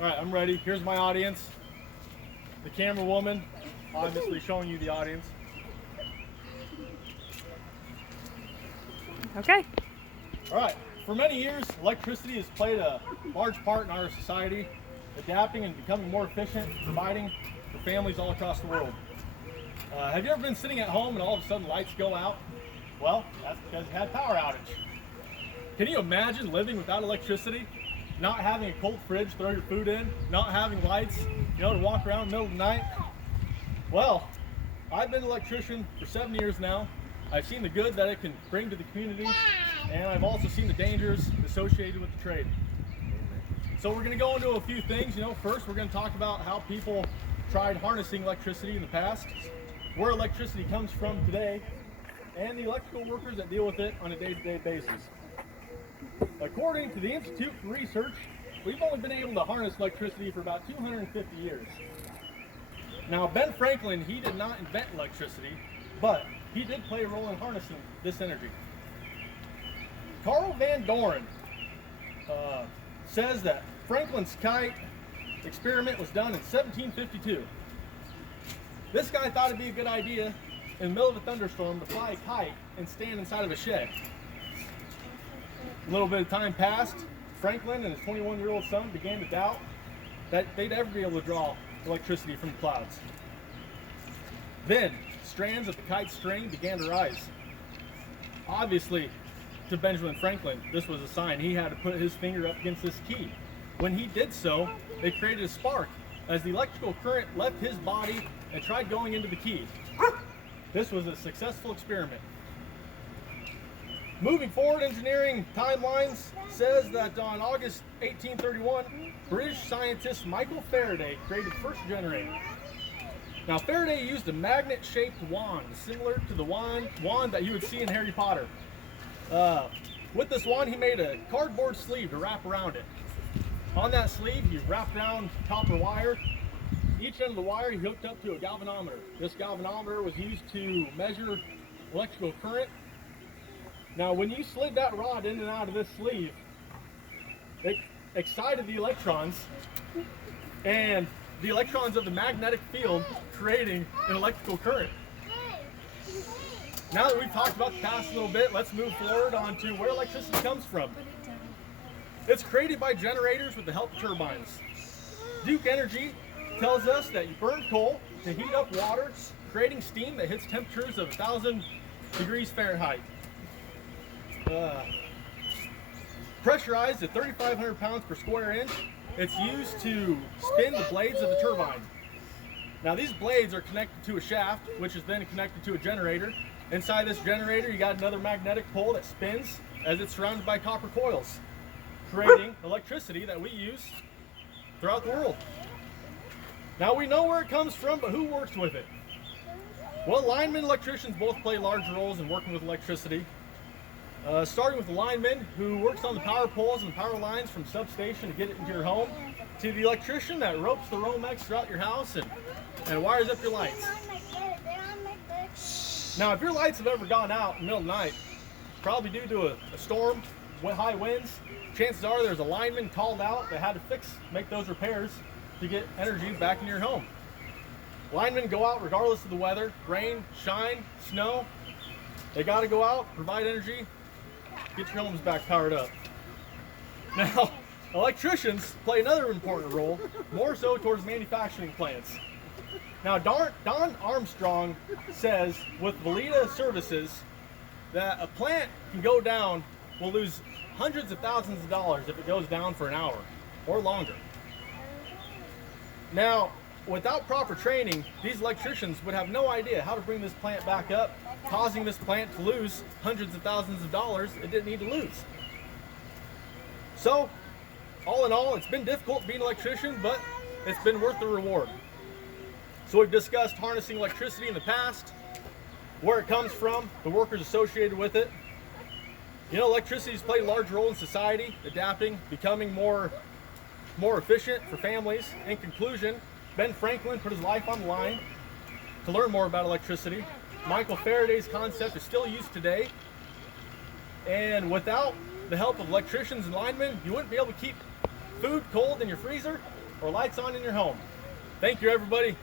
All right, I'm ready. Here's my audience. The camera woman, obviously showing you the audience. Okay. All right, for many years, electricity has played a large part in our society, adapting and becoming more efficient, providing for families all across the world. Have you ever been sitting at home and all of a sudden lights go out? Well, that's because you had a power outage. Can you imagine living without electricity? Not having a cold fridge to throw your food in, not having lights, to walk around in the middle of the night? Well, I've been an electrician for 7 years now. I've seen the good that it can bring to the community, and I've also seen the dangers associated with the trade. So we're going to go into a few things. First we're going to talk about how people tried harnessing electricity in the past, where electricity comes from today, and the electrical workers that deal with it on a day-to-day basis. According to the Institute for Research, we've only been able to harness electricity for about 250 years. Now, Ben Franklin, he did not invent electricity, but he did play a role in harnessing this energy. Carl Van Doren says that Franklin's kite experiment was done in 1752. This guy thought it'd be a good idea in the middle of a thunderstorm to fly a kite and stand inside of a shed. A little bit of time passed. Franklin and his 21-year-old son began to doubt that they'd ever be able to draw electricity from the clouds. Then, strands of the kite string began to rise. Obviously, to Benjamin Franklin, this was a sign he had to put his finger up against this key. When he did so, it created a spark as the electrical current left his body and tried going into the key. This was a successful experiment. Moving forward, engineering timelines says that on August 1831, British scientist Michael Faraday created the first generator. Now, Faraday used a magnet-shaped wand, similar to the wand that you would see in Harry Potter. With this wand, he made a cardboard sleeve to wrap around it. On that sleeve, he wrapped down copper wire. Each end of the wire he hooked up to a galvanometer. This galvanometer was used to measure electrical current. Now, when you slid that rod in and out of this sleeve, it excited the electrons, and the electrons of the magnetic field creating an electrical current. Now that we've talked about the past a little bit, let's move forward onto where electricity comes from. It's created by generators with the help of turbines. Duke Energy tells us that you burn coal to heat up water, creating steam that hits temperatures of 1,000 degrees Fahrenheit. Pressurized at 3,500 pounds per square inch, it's used to spin the blades of the turbine. Now, these blades are connected to a shaft, which is then connected to a generator. Inside this generator, you got another magnetic pole that spins as it's surrounded by copper coils, creating electricity that we use throughout the world. Now, we know where it comes from, but who works with it? Well, linemen and electricians both play large roles in working with electricity. Starting with the lineman who works on the power poles and power lines from substation to get it into your home, to the electrician that ropes the Romex throughout your house and wires up your lights. Now, if your lights have ever gone out in the middle of the night, probably due to a storm, high winds, chances are there's a lineman called out that had to make those repairs to get energy back into your home. Linemen go out regardless of the weather, rain, shine, snow. They got to go out, provide energy, get your homes back powered up. Now, electricians play another important role, more so towards manufacturing plants. Now, Don Armstrong says with Valida Services that a plant can go down, will lose hundreds of thousands of dollars if it goes down for an hour or longer. Now, without proper training, these electricians would have no idea how to bring this plant back up, causing this plant to lose hundreds of thousands of dollars it didn't need to lose. So, all in all, it's been difficult being an electrician, but it's been worth the reward. So we've discussed harnessing electricity in the past, where it comes from, the workers associated with it. Electricity has played a large role in society, adapting, becoming more efficient for families. In conclusion, Ben Franklin put his life on the line to learn more about electricity. Michael Faraday's concept is still used today. And without the help of electricians and linemen, you wouldn't be able to keep food cold in your freezer, or lights on in your home. Thank you, everybody.